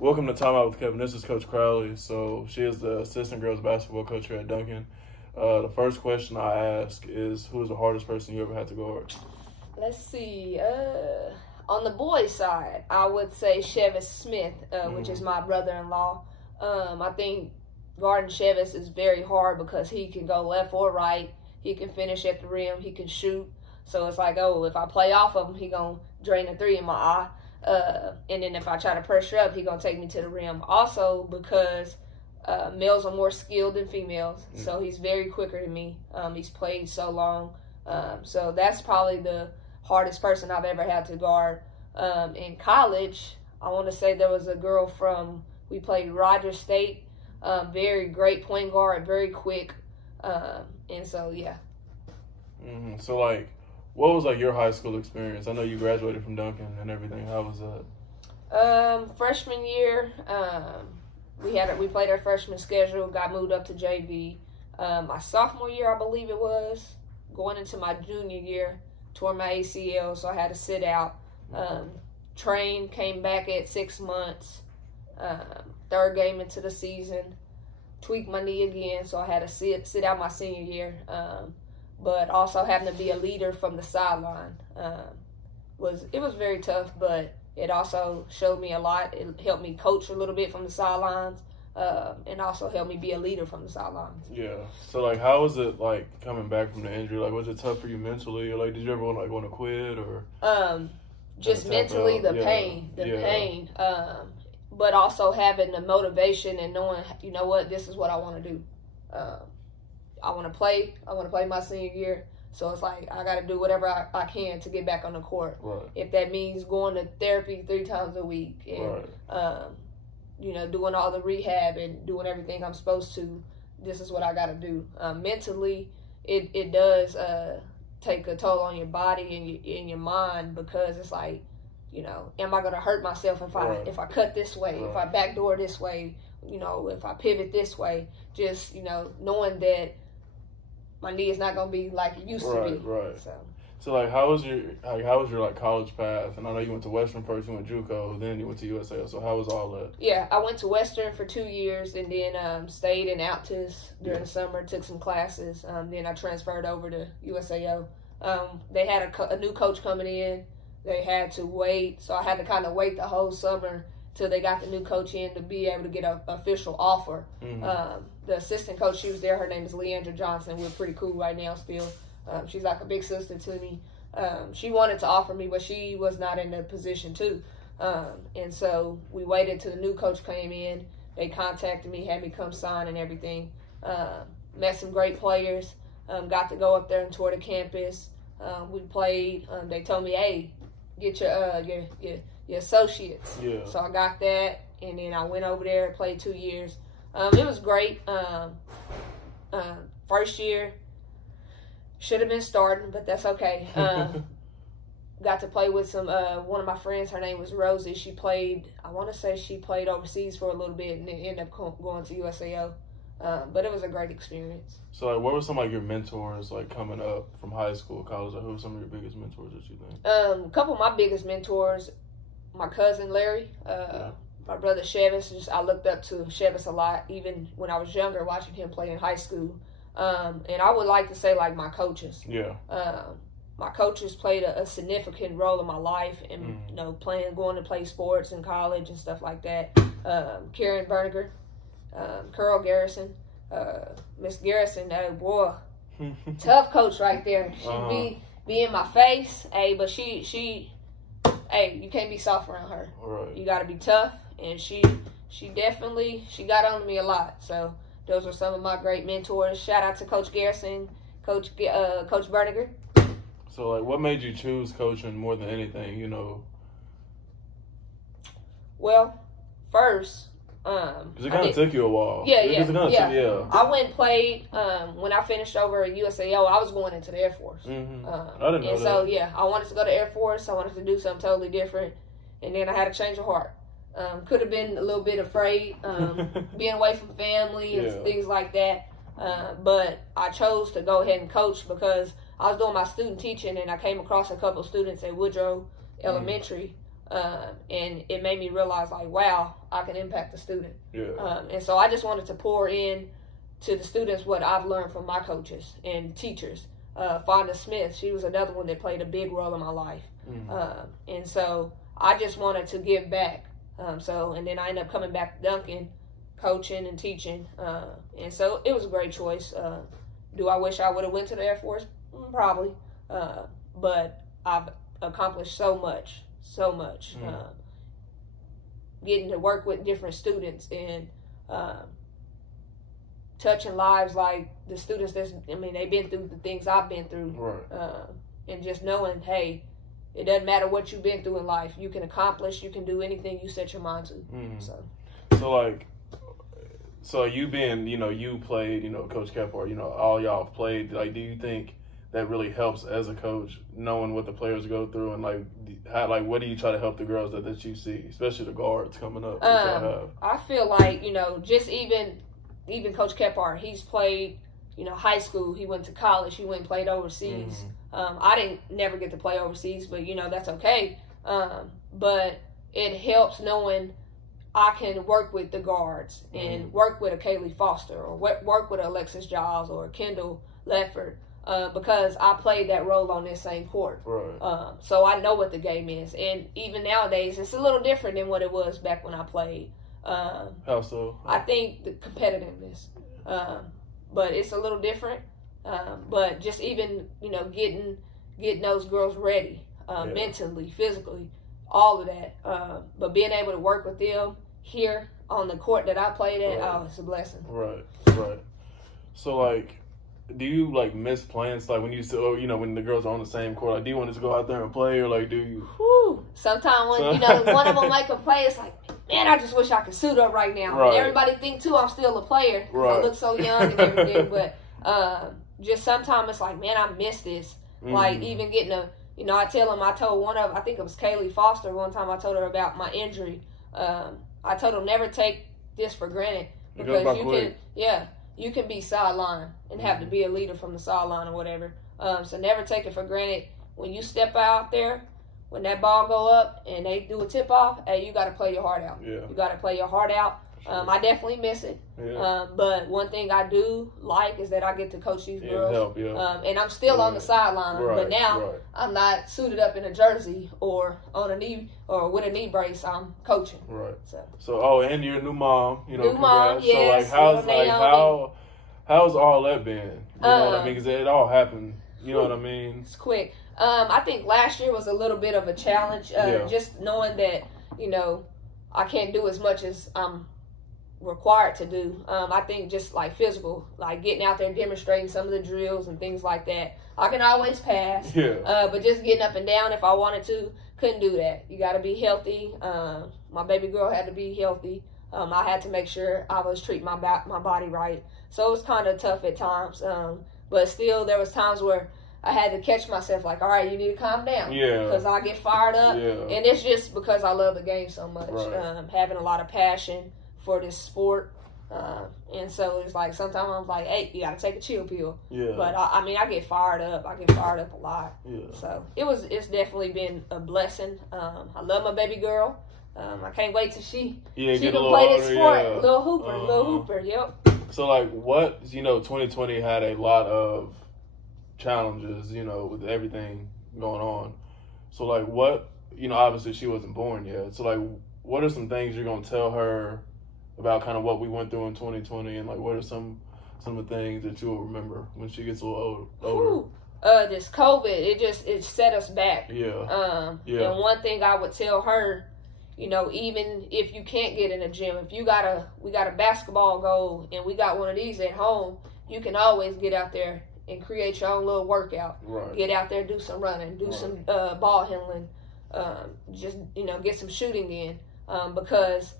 Welcome to Timeout with Kevin. This is Coach Crowley. So she is the assistant girls basketball coach here at Duncan. The first question I ask is, who is the hardest person you ever had to guard? Let's see. On the boys' side, I would say Chevis Smith, which is my brother-in-law. I think guarding Chevis is very hard because he can go left or right. He can finish at the rim. He can shoot. So it's like, oh, if I play off of him, he going to drain a three in my eye. And then if I try to pressure up, he going to take me to the rim. Also because males are more skilled than females, so he's very quicker than me. He's played so long. So that's probably the hardest person I've ever had to guard. In college, I want to say there was a girl we played Rogers State, very great point guard, very quick. And so, yeah. So, like, what was, like, your high school experience? I know you graduated from Duncan and everything. How was that? Freshman year, we played our freshman schedule, got moved up to JV. My sophomore year, I believe it was, going into my junior year, tore my ACL, so I had to sit out. Trained, came back at 6 months. Third game into the season, tweaked my knee again, so I had to sit out my senior year. But also having to be a leader from the sideline was very tough, but it also showed me a lot. It helped me coach a little bit from the sidelines, and also helped me be a leader from the sidelines. Yeah. So, like, how was it, like, coming back from the injury? Like, was it tough for you mentally? Or, like, did you ever want to quit? Or just mentally, the pain. But also having the motivation and knowing, you know what, this is what I want to do. I want to play. I want to play my senior year. So it's like I got to do whatever I can to get back on the court. Right. If that means going to therapy 3 times a week and, doing all the rehab and doing everything I'm supposed to, this is what I got to do. Mentally, it does take a toll on your body and your mind, because it's like, am I going to hurt myself if I cut this way, if I backdoor this way, if I pivot this way, just, knowing that my knee is not going to be like it used to be. Right. So like, how was your like college path? And I know you went to Western first, you went JUCO, then you went to USA. So how was all that? Yeah, I went to Western for 2 years and then stayed in Altus during the summer, took some classes. Then I transferred over to USAO. They had a new coach coming in. They had to wait, so I had to kind of wait the whole summer till they got the new coach in to be able to get an official offer. The assistant coach, she was there. Her name is Leandra Johnson. We're pretty cool right now still. She's like a big sister to me. She wanted to offer me, but she was not in a position to. And so we waited till the new coach came in. They contacted me, had me come sign and everything. Met some great players. Got to go up there and tour the campus. We played. They told me, hey, get your associates. Yeah. So I got that, and then I went over there and played 2 years. It was great. First year, should have been starting, but that's okay. Got to play with one of my friends. Her name was Rosie. She played, I want to say she played overseas for a little bit and then ended up going to USAO. But it was a great experience. So, like, what were some, like, your mentors, like, coming up from high school, college? Like, who were some of your biggest mentors that you think? A couple of my biggest mentors, my cousin Larry, my brother Chevis. I looked up to Chevis a lot, even when I was younger, watching him play in high school. And I would like to say, like, my coaches. Yeah. My coaches played a significant role in my life, and going to play sports in college and stuff like that. Karen Berniger, Carl Garrison, Miss Garrison. Oh boy, tough coach right there. She be in my face, but she, you can't be soft around her. Right. You got to be tough, and she definitely got on me a lot. So those were some of my great mentors. Shout out to Coach Garrison, Coach Berniger. So, like, what made you choose coaching more than anything, Well, first, because it kind of took you a while. Yeah. I went and played. When I finished over at USAO, I was going into the Air Force. I didn't know that. So, I wanted to go to Air Force. I wanted to do something totally different. And then I had a change of heart. Could have been a little bit afraid, being away from family and things like that. But I chose to go ahead and coach because I was doing my student teaching, and I came across a couple of students at Woodrow Elementary and it made me realize, like, wow, I can impact the student. Yeah. And so I just wanted to pour in to the students what I've learned from my coaches and teachers. Fonda Smith, she was another one that played a big role in my life. And so I just wanted to give back. And then I ended up coming back to Duncan, coaching and teaching. And so it was a great choice. Do I wish I would have went to the Air Force? Probably. But I've accomplished so much. Getting to work with different students and touching lives like the students they've been through the things I've been through. Right. And just knowing, hey, it doesn't matter what you've been through in life. You can accomplish, you can do anything you set your mind to. So you being, you played, Coach Kephart, all y'all have played. Like, do you think that really helps as a coach, knowing what the players go through, and what do you try to help the girls that you see, especially the guards coming up? I feel like, just even Coach Kephart, he's played, high school, he went to college, he went and played overseas. I didn't never get to play overseas, but that's okay. But it helps knowing I can work with the guards and work with a Kaylee Foster or work with Alexis Giles or Kendall Lefford. Because I played that role on this same court. Right. So I know what the game is. And even nowadays, it's a little different than what it was back when I played. How so? I think the competitiveness. But it's a little different. But just even, getting those girls ready, mentally, physically, all of that. But being able to work with them here on the court that I played at, it's a blessing. Right. So, do you miss playing? Like when you still, when the girls are on the same court, do you want to go out there and play, or do you? Whew. Sometimes when one of them make a play, it's like, man, I just wish I could suit up right now. Right. And everybody think too I'm still a player. Right. I look so young and everything, but just sometimes it's like, man, I miss this. Like even getting I told one of, I think it was Kaylee Foster one time. I told her about my injury. I told her never take this for granted because you can be sideline and have to be a leader from the sideline or whatever. So never take it for granted. When you step out there, when that ball go up and they do a tip off, hey, you got to play your heart out. Yeah. You got to play your heart out. I definitely miss it. Yeah. But one thing I do like is that I get to coach these girls. Help, and I'm still on the sideline, but now I'm not suited up in a jersey or on a knee or with a knee brace. I'm coaching. Right. So and you're a new mom. New mom. Yes. So how's all that been? You know what I mean? Because it all happened. You know what I mean? It's quick. I think last year was a little bit of a challenge. Just knowing that I can't do as much as I'm required to do. I think just physical, getting out there and demonstrating some of the drills and things like that. I can always pass, but just getting up and down if I wanted to, couldn't do that. You got to be healthy. My baby girl had to be healthy. I had to make sure I was treating my body right. So it was kind of tough at times, but still there was times where I had to catch myself all right, you need to calm down. Because I get fired up. And it's just because I love the game so much. Right. Having a lot of passion for this sport. And so it's sometimes I'm like, hey, you got to take a chill pill. But I get fired up. I get fired up a lot. So it's definitely been a blessing. I love my baby girl. I can't wait till she can play this sport. Little Hooper, yep. So what, 2020 had a lot of challenges, with everything going on. So what, obviously she wasn't born yet. So what are some things you're going to tell her about kind of what we went through in 2020 and what are some of the things that you'll remember when she gets a little older? This COVID, it set us back. And one thing I would tell her, even if you can't get in a gym, if we got a basketball goal and we got one of these at home, you can always get out there and create your own little workout. Right. Get out there, do some running, do some ball handling, just get some shooting in, because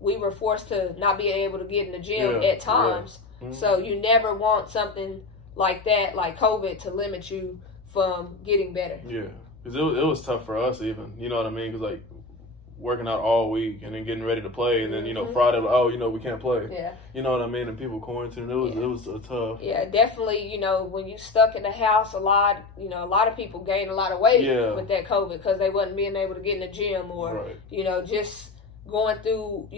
we were forced to not be able to get in the gym at times. So you never want something like that, like COVID, to limit you from getting better. Yeah, because it was tough for us even. You know what I mean? Because working out all week and then getting ready to play, and then Mm-hmm. Friday, we can't play. Yeah. You know what I mean? And people quarantined. It was tough. Yeah, definitely. When you stuck in the house a lot of people gained a lot of weight with that COVID because they wasn't being able to get in the gym or just going through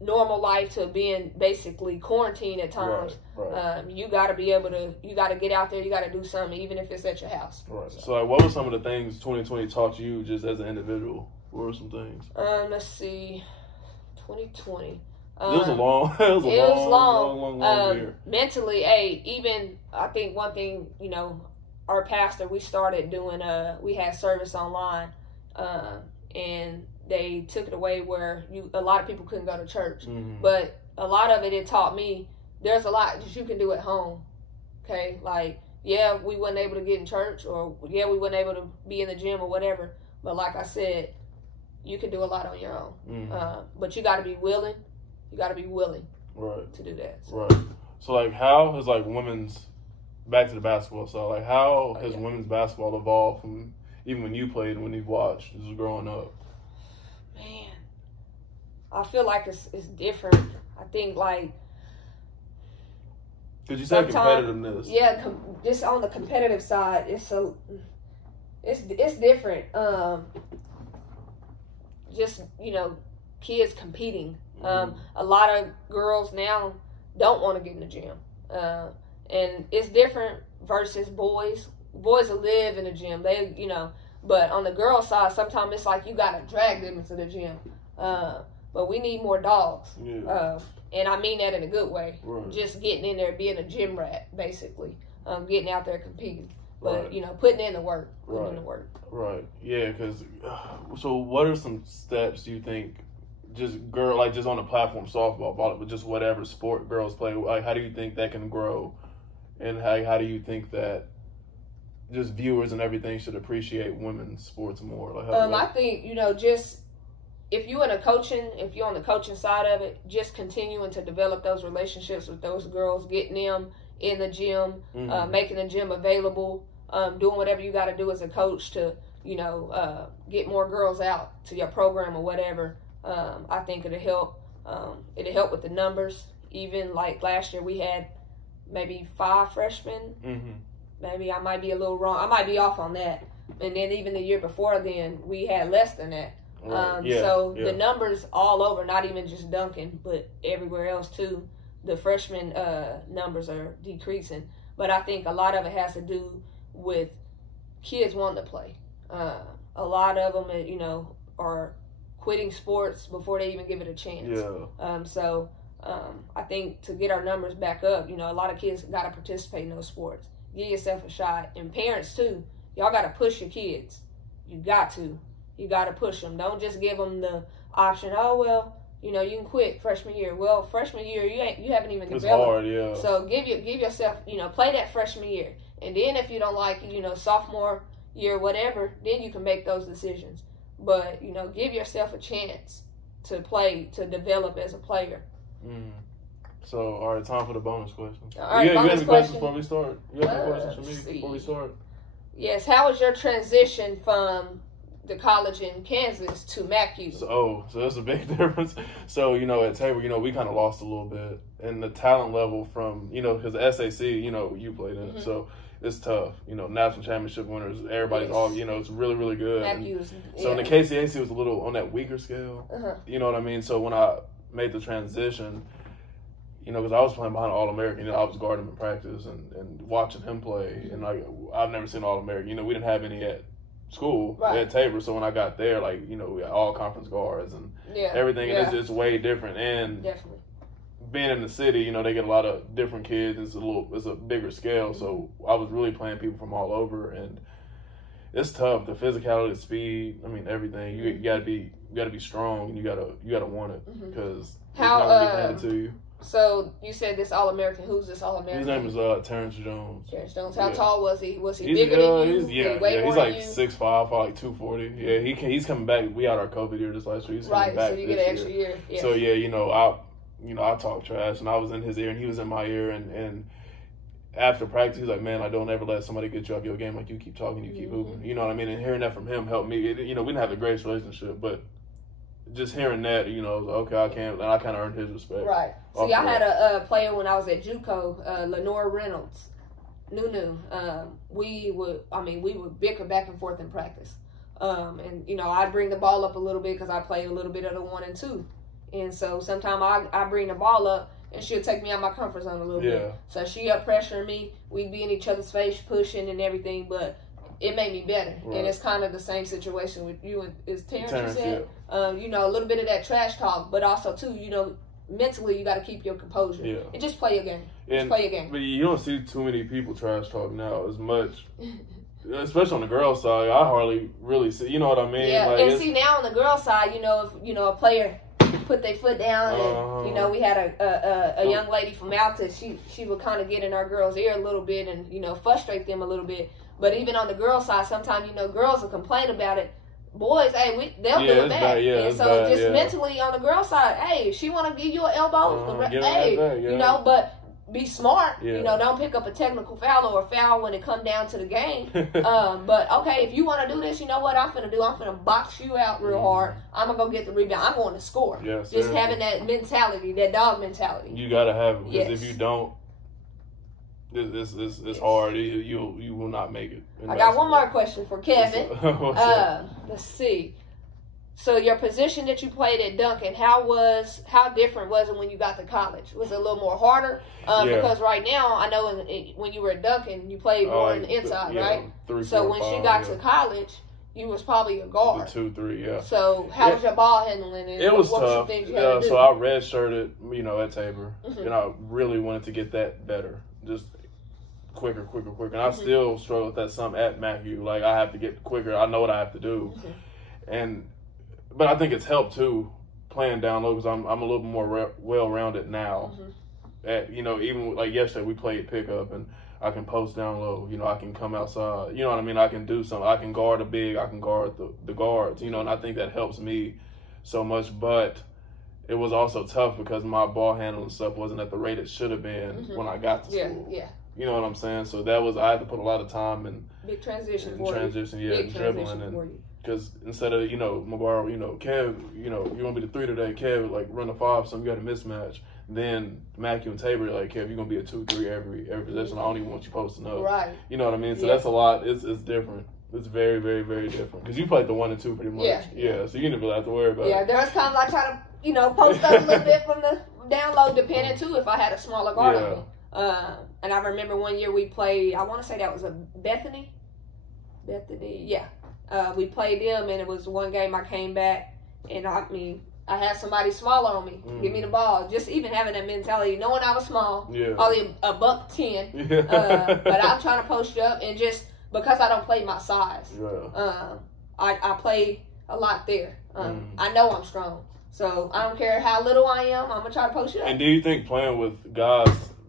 normal life to being basically quarantined at times. Right. You got to be able to. You got to get out there. You got to do something, even if it's at your house. Right. So like, what were some of the things 2020 taught you just as an individual? What were some things? Let's see. 2020. It was a long year. Mentally, even I think one thing, our pastor, we started doing we had service online, and they took it away where a lot of people couldn't go to church. Mm-hmm. But a lot of it taught me there's a lot that you can do at home. Okay, like we wasn't able to get in church, or we wasn't able to be in the gym or whatever. But like I said, you can do a lot on your own. Mm-hmm. But you got to be willing. You got to be willing to do that. So. Right. So, like, how has, women's, back to the basketball side, how has women's basketball evolved from even when you played and when you watched, just growing up? Man, I feel like it's different. I think, because you said competitiveness. Yeah, just on the competitive side, it's different. Just, kids competing. A lot of girls now don't want to get in the gym. And it's different versus boys. Boys will live in the gym. But on the girl side, sometimes it's like you got to drag them into the gym. But we need more dogs. Yeah. And I mean that in a good way. Right. Just getting in there, being a gym rat, basically. Getting out there competing. But, putting in the work. Right. Yeah, because, so what are some steps you think, just just on the platform, softball, volleyball, but just whatever sport girls play, how do you think that can grow? And how do you think that just viewers and everything should appreciate women's sports more? I think, just if you're on the coaching side of it, just continuing to develop those relationships with those girls, getting them in the gym, making the gym available, doing whatever you got to do as a coach to, get more girls out to your program or whatever. I think it'll help. It'll help with the numbers. Even like last year, we had maybe 5 freshmen. Mm-hmm. Maybe I might be a little wrong. I might be off on that. And then even the year before then, we had less than that. The numbers all over, not even just Duncan, but everywhere else too, the freshman numbers are decreasing. But I think a lot of it has to do with kids wanting to play. A lot of them, are quitting sports before they even give it a chance. Yeah. I think to get our numbers back up, a lot of kids got to participate in those sports. Give yourself a shot. And parents, too. Y'all got to push your kids. You got to. You got to push them. Don't just give them the option, you can quit freshman year. Well, freshman year, you haven't even developed. It's hard, yeah. So give yourself, play that freshman year. And then if you don't like it, sophomore year, whatever, then you can make those decisions. But, give yourself a chance to play, to develop as a player. Mm. So, all right, time for the bonus question. All right, you have any questions question. before we start? You have any questions for me before we start? Yes, how was your transition from the college in Kansas to MacU? So that's a big difference. So, at Tabor, we kind of lost a little bit. And the talent level from, because the SAC, you played in it. So it's tough. National championship winners, everybody's all, it's really, really good. So in the KCAC, it was a little on that weaker scale. You know what I mean? So when I made the transition, because I was playing behind an All-American, I was guarding him in practice and watching him play. And I've never seen an All-American. We didn't have any at school at Tabor. So when I got there, we had all conference guards and everything. And it's just way different. And definitely. Being in the city, they get a lot of different kids. It's a bigger scale. So I was really playing people from all over, and it's tough. The physicality, the speed, everything. You gotta be strong, and you gotta want it because it's not gonna be handed to you. So you said this All-American. Who's this All-American? His name is Terrence Jones. Terrence Jones. How tall was he? Was he bigger than you? He's like 6'5", probably 240. Yeah, he's coming back. We had our COVID year this last year. He's coming back. So you get an extra year. Yeah. So I talk trash, and I was in his ear, and he was in my ear, and after practice, he's like, man, I don't ever let somebody get you off your game. Like, you keep talking, you keep moving. You know what I mean? And hearing that from him helped me. We didn't have the greatest relationship, but just hearing that, you know, okay, I kind of earned his respect. Right. See, I had a player when I was at JUCO, Lenore Reynolds, Nunu. We would bicker back and forth in practice. And, you know, I'd bring the ball up a little bit because I played a little bit of the 1 and 2. And so sometimes I bring the ball up and she'll take me out my comfort zone a little bit. So she up pressuring me. We'd be in each other's face, pushing and everything, but it made me better. Right. And it's kind of the same situation with you and Terrence you said. Yeah. You know, a little bit of that trash talk, but also, too, you know, mentally you got to keep your composure. Yeah. And just play your game. Just play your game. But you don't see too many people trash talk now as much. Especially on the girls' side, I hardly really see. You know what I mean? Yeah, like, and see, now on the girls' side, you know, if, you know, a player put their foot down, and, you know, we had a young lady from Altus, she would kind of get in our girls' ear a little bit and, you know, frustrate them a little bit. But even on the girls' side, sometimes, you know, girls will complain about it. Boys, hey, they'll do it back. And so just mentally on the girls' side, hey, if she want to give you an elbow, hey, you know, but be smart. You know, don't pick up a technical foul or a foul when it come down to the game. But, okay, if you want to do this, you know what I'm finna do? I'm finna box you out real hard. I'm going to go get the rebound. I'm going to score. Just having that mentality, that dog mentality. You got to have it. Because if you don't, it's hard. You will not make it. I got one more question for Kevin. Let's see. So your position that you played at Duncan, how different was it when you got to college? Was it a little more harder? Because right now, I know when you were at Duncan, you played more on the inside, right? 3, 4, so when she got to college, you was probably a guard. 2, 3, yeah. So how was your ball handling? And it was what tough. So I redshirted, you know, at Tabor, and I really wanted to get that better, just quicker. And I still struggle with that some at MacU. Like, I have to get quicker. I know what I have to do, but I think it's helped too playing down low because I'm a little bit more well-rounded now. At, you know, even like yesterday we played pickup and I can post down low. You know, I can come outside. You know what I mean? I can do something. I can guard a big. I can guard the guards. You know, and I think that helps me so much. But it was also tough because my ball handling stuff wasn't at the rate it should have been when I got to school. You know what I'm saying? So I had to put a lot of time and big transition and dribbling and. Because instead of, you know, McGuire, you know, Kev, you know, you want to be the 3 today, Kev, like, run a 5, so you got a mismatch. Then MacU and Tabor, like, Kev, you're going to be a 2-3 every possession. I don't even want you posting up. Right. You know what I mean? So that's a lot. It's different. It's very, very, very different. Because you played the 1 and 2 pretty much. Yeah. So you didn't really have to worry about it. Yeah, there's times I try to, you know, post up a little bit from the down low, depending, too, if I had a smaller guard on me. And I remember one year we played, I want to say that was a Bethany, yeah. We played them, and it was one game I came back, and I had somebody smaller on me. Give me the ball. Just even having that mentality, knowing I was small, only a $110, but I'm trying to post you up, and just because I don't play my size, I play a lot there. I know I'm strong, so I don't care how little I am. I'm gonna try to post you up. And do you think playing with guys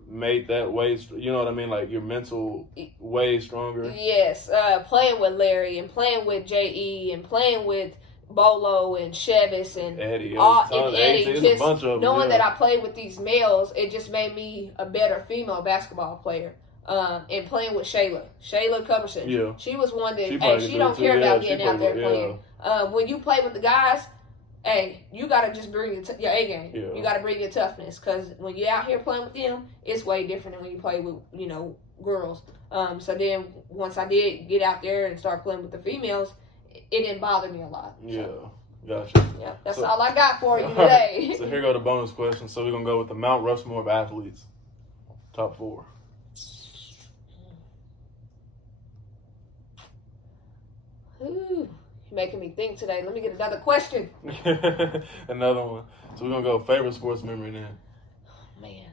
made that way, you know what I mean, like your mental way stronger? Yes, playing with Larry and playing with J.E. and playing with Bolo and Chevis and Eddie, just a bunch of them, knowing that I played with these males, it just made me a better female basketball player. And playing with Shayla Cumberson, she was one that she don't care about getting out there playing. When you play with the guys, hey, you got to just bring your A game. You got to bring your toughness, because when you're out here playing with them, it's way different than when you play with, you know, girls. So then once I did get out there and start playing with the females, it didn't bother me a lot. Gotcha. Yeah, that's all I got for you today. So here go the bonus question. So we're going to go with the Mount Rushmore of athletes. Top 4. Ooh. You're making me think today. Let me get another question. Another one. So we're going to go favorite sports memory then. Oh, man.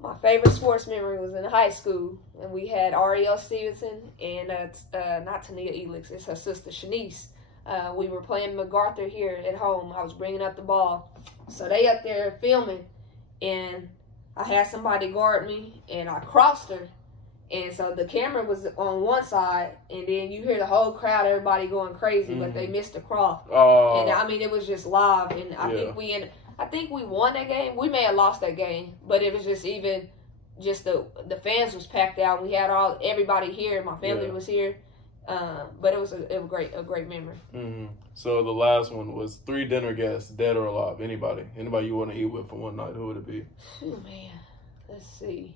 My favorite sports memory was in high school. And we had Ariel Stevenson and not Tania Elix. It's her sister, Shanice. We were playing MacArthur here at home. I was bringing up the ball. So they up there filming. And I had somebody guard me. And I crossed her. And so the camera was on one side, and then you hear the whole crowd, everybody going crazy, but they missed the cross. And I mean, it was just live, and I think we won that game. We may have lost that game, but it was just the fans was packed out. We had everybody here. My family was here. But it was a great memory. Mm-hmm. So the last one was 3 dinner guests, dead or alive. Anybody you want to eat with for one night? Who would it be? Oh man, let's see.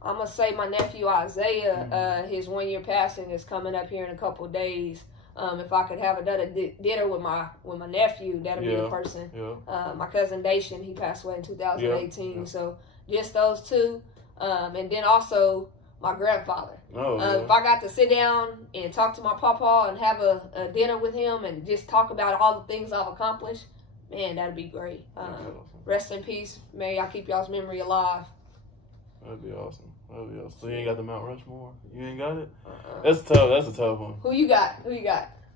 I'm gonna say my nephew Isaiah. His 1 year passing is coming up here in a couple of days. If I could have another dinner with my nephew, that'd be the person. Yeah. My cousin Dacian, he passed away in 2018. Yeah. So just those 2, and then also my grandfather. If I got to sit down and talk to my papa and have a dinner with him and just talk about all the things I've accomplished, man, that'd be great. Awesome. Rest in peace. May I keep y'all's memory alive. That'd be awesome. So you ain't got the Mount Rushmore? You ain't got it? That's tough. That's a tough one. Who you got?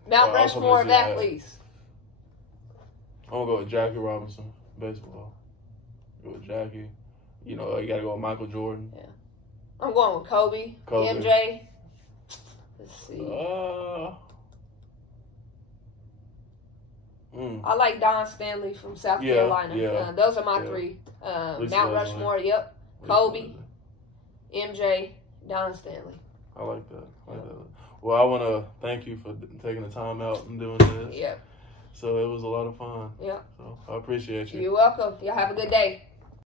Mount Rushmore of athletes. I'm gonna go with Jackie Robinson, baseball. Go with Jackie. You gotta go with Michael Jordan. Yeah. I'm going with Kobe. MJ. Let's see. I like Don Stanley from South Carolina. Yeah. Those are my 3. Mount Rushmore, yep. Kobe, MJ, Don Stanley. I like that. Well, I want to thank you for taking the time out and doing this. Yeah. So it was a lot of fun. Yeah. So I appreciate you. You're welcome. Y'all have a good day.